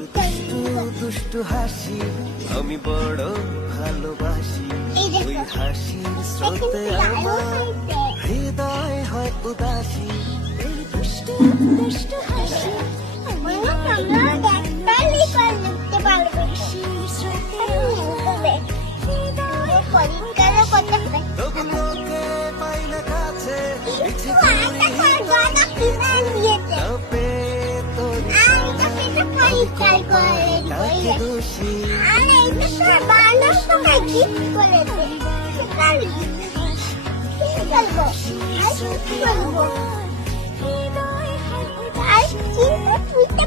দুষ্টু দুষ্টু হাসি আমি বড় ভালোবাসি, ওই হাসির স্রোতে আমার হৃদয় হয় উদাসী। এই দুষ্টু দুষ্টু হাসি আমি তবু লোকে পাই না কাছে, ইচ্ছে তাকে দোষী। চিন্তা